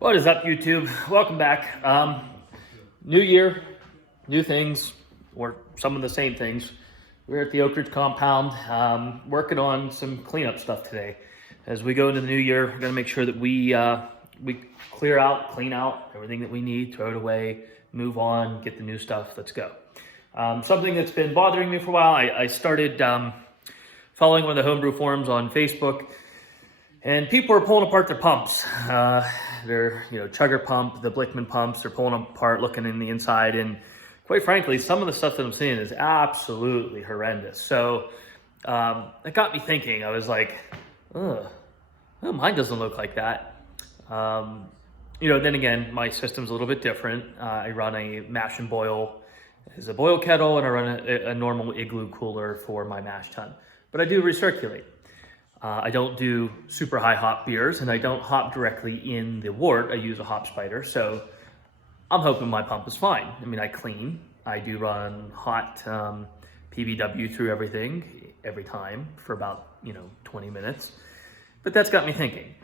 What is up, YouTube? Welcome back. New year, new things, or some of the same things. We're at the Oak Ridge compound, working on some cleanup stuff today. As we go into the new year, we're gonna make sure that we clear out, clean out everything that we need, throw it away, move on, get the new stuff. Let's go. Something that's been bothering me for a while. I started following one of the homebrew forums on Facebook. And people are pulling apart their pumps. Their Chugger pump, the Blickman pumps, they're pulling them apart, looking in the inside. And quite frankly, some of the stuff that I'm seeing is absolutely horrendous. So it got me thinking. I was like, ugh, well, mine doesn't look like that. Then again, my system's a little bit different. I run a mash and boil as a boil kettle, and I run a normal igloo cooler for my mash tun. But I do recirculate. I don't do super high hop beers, and I don't hop directly in the wort. I use a hop spider, so I'm hoping my pump is fine. I mean, I clean. I do run hot PBW through everything every time for about 20 minutes. But that's got me thinking,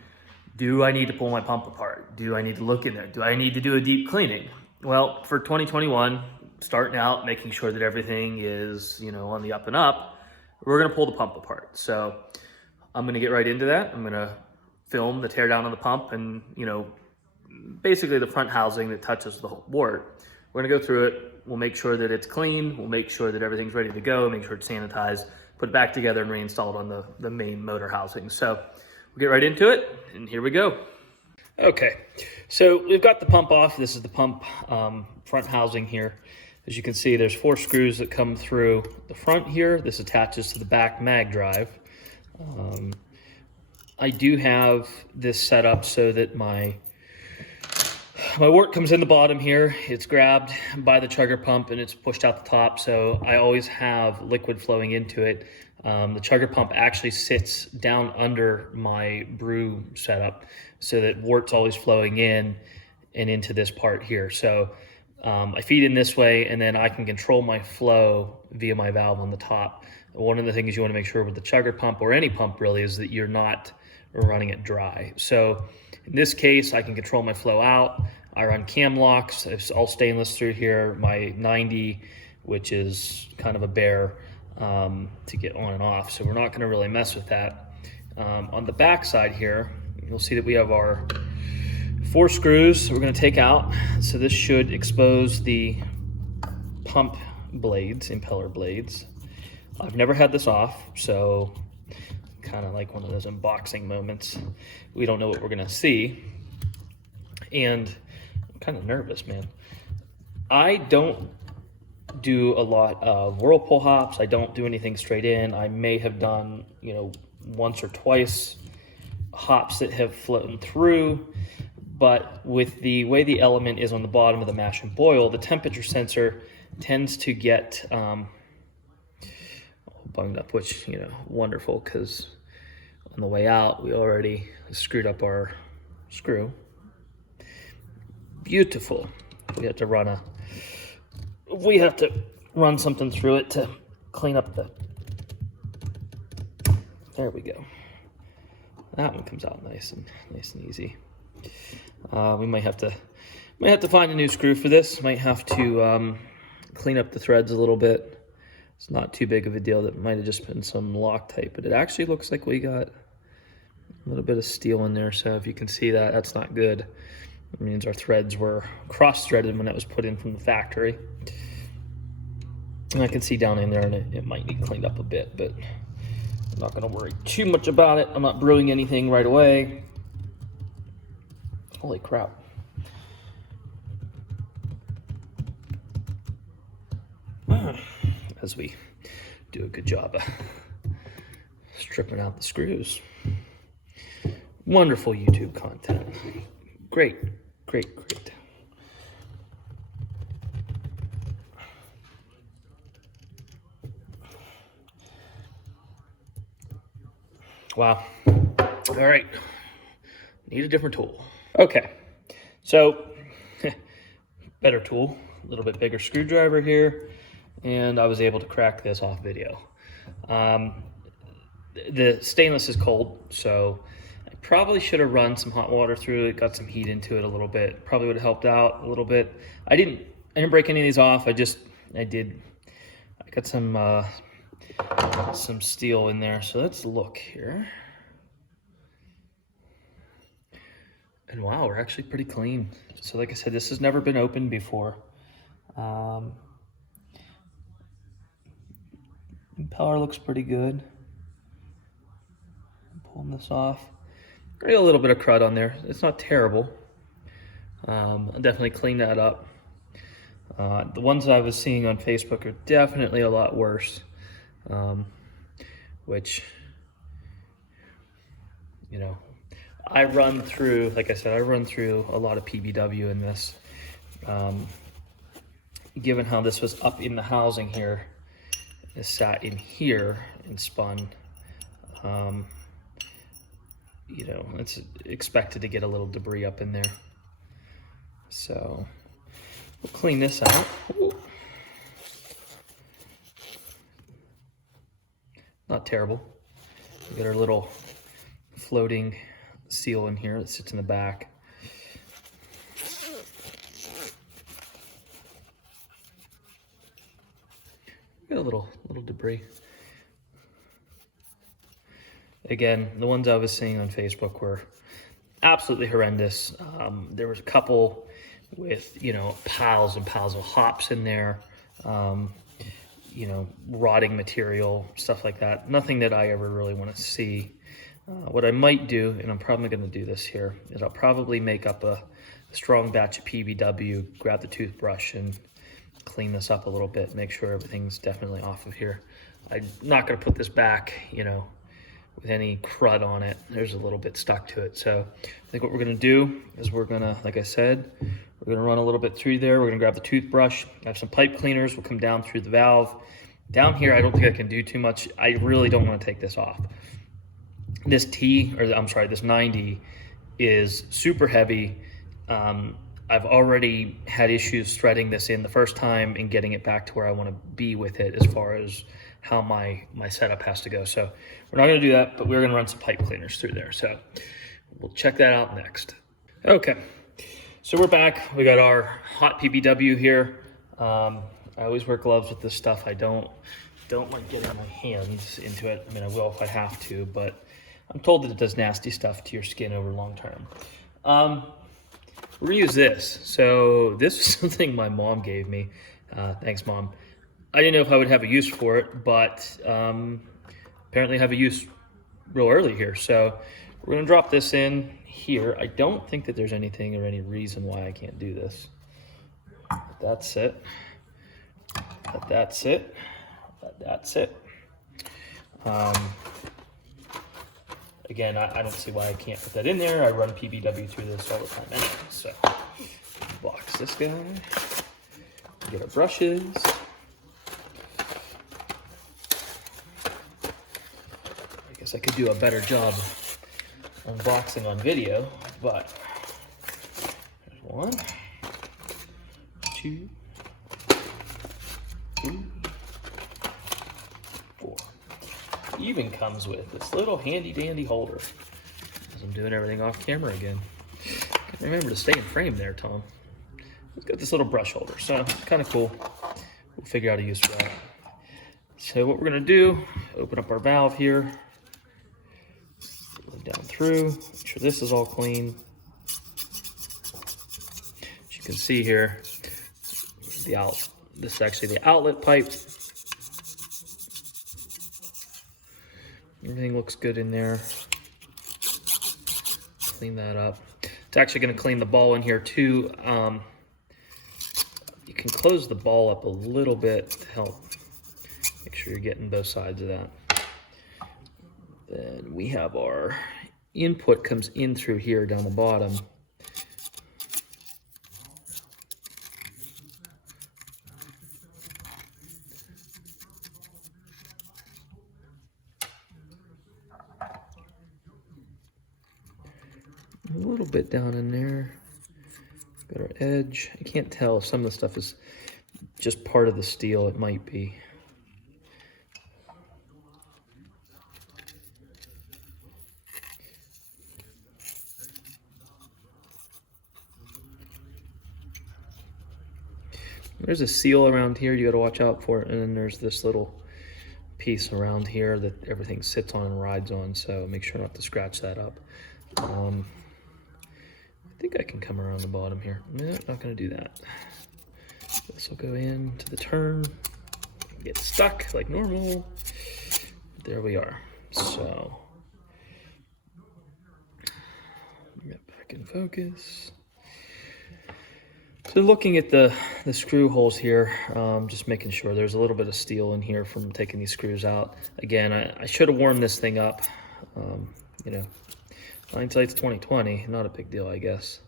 do I need to pull my pump apart? Do I need to look in there? Do I need to do a deep cleaning? Well, for 2021, starting out, making sure that everything is on the up and up, we're gonna pull the pump apart. So I'm gonna get right into that. I'm gonna film the tear down of the pump and, basically the front housing that touches the whole wort. We're gonna go through it. We'll make sure that it's clean. We'll make sure that everything's ready to go, make sure it's sanitized, put it back together and reinstall it on the main motor housing. So we'll get right into it, and here we go. Okay, so we've got the pump off. This is the pump front housing here. As you can see, there's 4 screws that come through the front here. This attaches to the back mag drive. I do have this set up so that my wort comes in the bottom here. It's grabbed by the chugger pump and it's pushed out the top, so I always have liquid flowing into it. The chugger pump actually sits down under my brew setup so that wort's always flowing in and into this part here. So I feed in this way, and then I can control my flow via my valve on the top. One of the things you want to make sure with the chugger pump, or any pump really, is that you're not running it dry. So in this case, I can control my flow out. I run cam locks. It's all stainless through here. My 90, which is kind of a bear to get on and off. So we're not going to really mess with that. On the back side here, you'll see that we have our 4 screws that we're going to take out. So this should expose the pump blades, impeller blades. I've never had this off, so kind of like one of those unboxing moments. We don't know what we're gonna see. And I'm kind of nervous, man. I don't do a lot of whirlpool hops. I don't do anything straight in. I may have done, once or twice hops that have flown through, but with the way the element is on the bottom of the mash and boil, the temperature sensor tends to get bunged up, which, wonderful, because on the way out, we already screwed up our screw. Beautiful. We have to run something through it to clean up there we go. That one comes out nice and easy. We might have to find a new screw for this. Might have to clean up the threads a little bit. It's not too big of a deal. That might have just been some Loctite, but it actually looks like we got a little bit of steel in there. So if you can see that, that's not good. It means our threads were cross-threaded when that was put in from the factory. And I can see down in there, and it might need cleaned up a bit, but I'm not gonna worry too much about it. I'm not brewing anything right away. Holy crap. As we do a good job of stripping out the screws. Wonderful YouTube content. Great. Wow. All right. Need a different tool. Okay. So, better tool, a little bit bigger screwdriver here. And I was able to crack this off video. The stainless is cold, so I Probably should have run some hot water through it, got some heat into it a little bit. Probably would have helped out a little bit. I didn't break any of these off. I got some steel in there. So let's look here. And wow, we're actually pretty clean. So like I said, this has never been opened before. Impeller looks pretty good. Pulling this off. Got a little bit of crud on there. It's not terrible. I'll definitely clean that up. The ones I was seeing on Facebook are definitely a lot worse. Which, you know, I run through, like I said, I run through a lot of PBW in this. Given how this was up in the housing here, it sat in here and spun, you know, it's expected to get a little debris up in there. So we'll clean this out. Ooh. Not terrible. We got our little floating seal in here that sits in the back. Got a little debris. Again, the ones I was seeing on Facebook were absolutely horrendous. There was a couple with, you know, piles and piles of hops in there, you know, rotting material, stuff like that. Nothing that I ever really want to see. What I might do, and I'm probably going to do this here, is I'll probably make up a strong batch of PBW, grab the toothbrush and clean this up a little bit, make sure everything's definitely off of here. I'm not going to put this back, you know, with any crud on it. There's a little bit stuck to it. So I think what we're going to do is we're going to, like I said, we're going to run a little bit through there. We're going to grab the toothbrush, have some pipe cleaners. We'll come down through the valve. Down here, I don't think I can do too much. I really don't want to take this off. This this 90 is super heavy. I've already had issues threading this in the first time and getting it back to where I want to be with it as far as how my setup has to go. So we're not going to do that, but we're going to run some pipe cleaners through there. So we'll check that out next. Okay, so we're back. We got our hot PBW here. I always wear gloves with this stuff. I don't like getting my hands into it. I mean, I will if I have to, but I'm told that it does nasty stuff to your skin over long term. We're gonna use this. So this is something my mom gave me. Thanks, Mom. I didn't know if I would have a use for it, but apparently I have a use real early here. So we're gonna drop this in here. I don't think that there's anything or any reason why I can't do this. That's it. That's it. That's it. Again, I don't see why I can't put that in there. I run PBW through this all the time anyway. So, box this guy. Get our brushes. I guess I could do a better job unboxing on video, but there's 1, 2, 3, 4. Even comes with this little handy dandy holder. As I'm doing everything off camera again. Can't remember to stay in frame there, Tom. It's got this little brush holder, so it's kind of cool. We'll figure out a use for that. So what we're gonna do, open up our valve here, go down through, make sure this is all clean. As you can see here, this is actually the outlet pipe. Everything looks good in there. Clean that up. It's actually going to clean the ball in here too. You can close the ball up a little bit to help make sure you're getting both sides of that. Then we have our input comes in through here down the bottom. A little bit down in there. Got our edge. I can't tell if some of the stuff is just part of the steel. It might be. There's a seal around here you got to watch out for, and then there's this little piece around here that everything sits on and rides on, so make sure not to scratch that up. I think I can come around the bottom here. No, not going to do that. This will go into the turn, get stuck like normal. There we are. So, get back in focus. So looking at the screw holes here, just making sure there's a little bit of steel in here from taking these screws out. Again, I should have warmed this thing up. You know, hindsight's 20/20, not a big deal, I guess.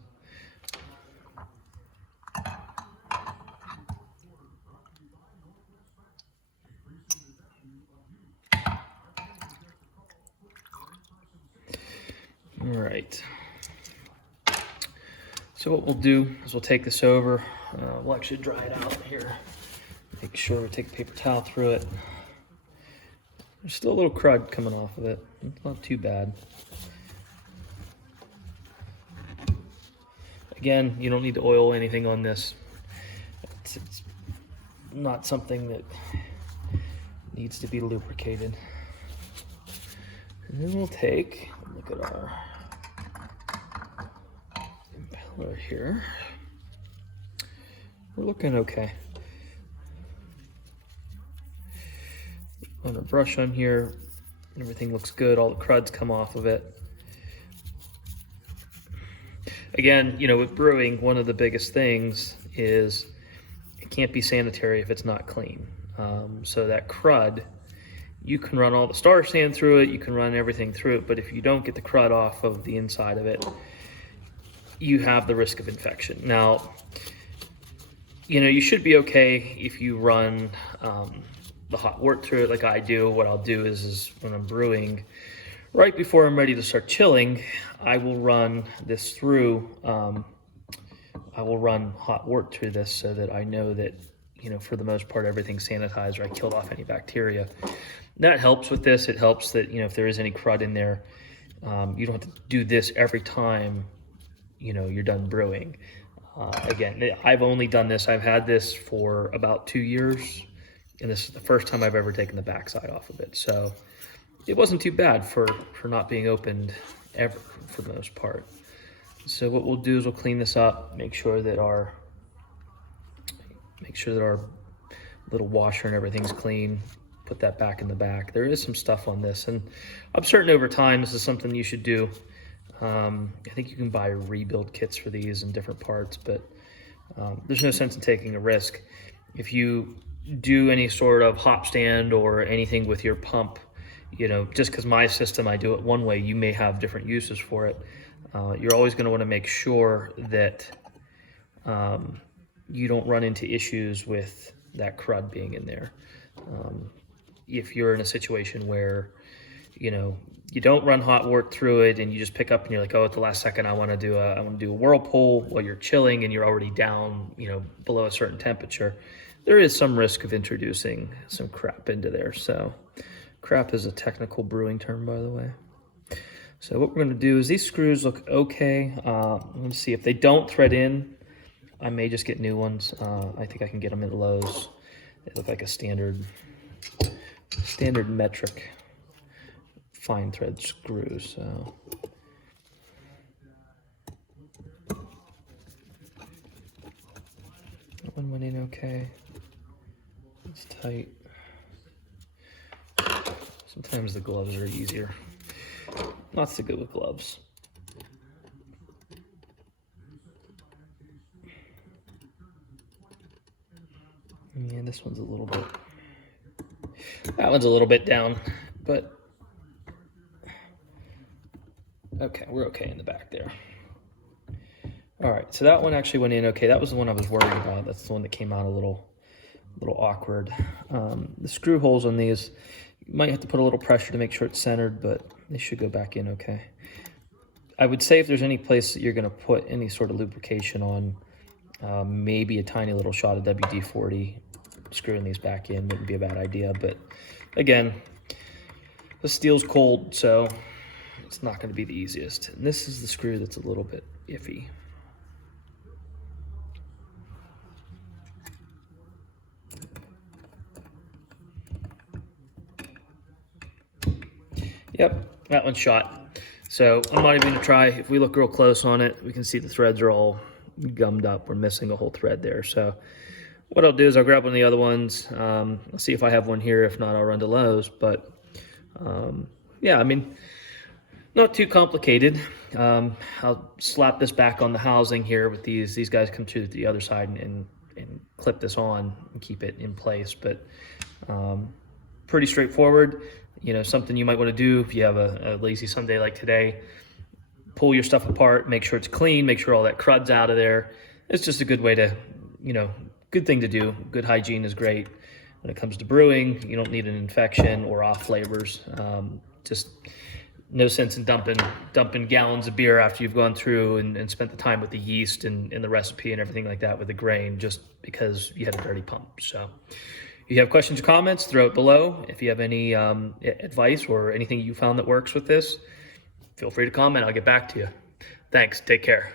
All right. So what we'll do is we'll take this over. We'll actually dry it out here. Make sure we take a paper towel through it. There's still a little crud coming off of it. It's not too bad. Again, you don't need to oil anything on this. It's not something that needs to be lubricated. And then we'll take a look at our impeller here. We're looking okay. On a brush on here, everything looks good. All the crud's come off of it. Again, you know, with brewing, one of the biggest things is it can't be sanitary if it's not clean. So that crud, you can run all the star sand through it, you can run everything through it, but if you don't get the crud off of the inside of it, you have the risk of infection. Now, you know, you should be okay if you run the hot wort through it like I do. What I'll do is when I'm brewing, right before I'm ready to start chilling, I will run this through, I will run hot wort through this so that I know that, you know, for the most part, everything's sanitized or I killed off any bacteria. That helps with this. It helps that, you know, if there is any crud in there, you don't have to do this every time, you know, you're done brewing. Again, I've only done this, I've had this for about 2 years, and this is the first time I've ever taken the backside off of it. So it wasn't too bad for not being opened ever for the most part. So what we'll do is we'll clean this up, make sure that our little washer and everything's clean, put that back in the back. There is some stuff on this, and I'm certain over time this is something you should do. I think you can buy rebuild kits for these in different parts, but there's no sense in taking a risk. If you do any sort of hop stand or anything with your pump, you know, just because my system, I do it one way, you may have different uses for it. You're always going to want to make sure that you don't run into issues with that crud being in there. If you're in a situation where, you know, you don't run hot wort through it and you just pick up and you're like, oh, at the last second I want to do a whirlpool while you're chilling and you're already down, you know, below a certain temperature, there is some risk of introducing some crap into there. So crap is a technical brewing term, by the way. So what we're going to do is these screws look okay. I'm going to see if they don't thread in, I may just get new ones. I think I can get them at Lowe's. They look like a standard metric fine thread screw. So that one went in okay. It's tight. Sometimes the gloves are easier. Not so good with gloves. Yeah, this one's a little bit, that one's a little bit down, but okay, we're okay in the back there. All right, so that one actually went in okay. That was the one I was worried about. That's the one that came out a little awkward. The screw holes on these, you might have to put a little pressure to make sure it's centered, but they should go back in okay. I would say if there's any place that you're gonna put any sort of lubrication on, maybe a tiny little shot of WD-40, screwing these back in wouldn't be a bad idea. But again, the steel's cold, so it's not going to be the easiest. And this is the screw that's a little bit iffy. Yep, that one's shot. So I'm not even gonna try. If we look real close on it, we can see the threads are all gummed up. We're missing a whole thread there. So what I'll do is I'll grab one of the other ones. I'll see if I have one here. If not, I'll run to Lowe's. But yeah, I mean, not too complicated. I'll slap this back on the housing here with these. These guys come through the other side and clip this on and keep it in place. But pretty straightforward. You know, something you might want to do if you have a lazy Sunday like today. Pull your stuff apart, make sure it's clean, make sure all that crud's out of there. It's just a good way to, you know, good thing to do. Good hygiene is great. When it comes to brewing, you don't need an infection or off flavors. Just no sense in dumping gallons of beer after you've gone through and spent the time with the yeast and the recipe and everything like that with the grain, just because you had a dirty pump. So if you have questions or comments, throw it below. If you have any advice or anything you found that works with this, feel free to comment. I'll get back to you. Thanks. Take care.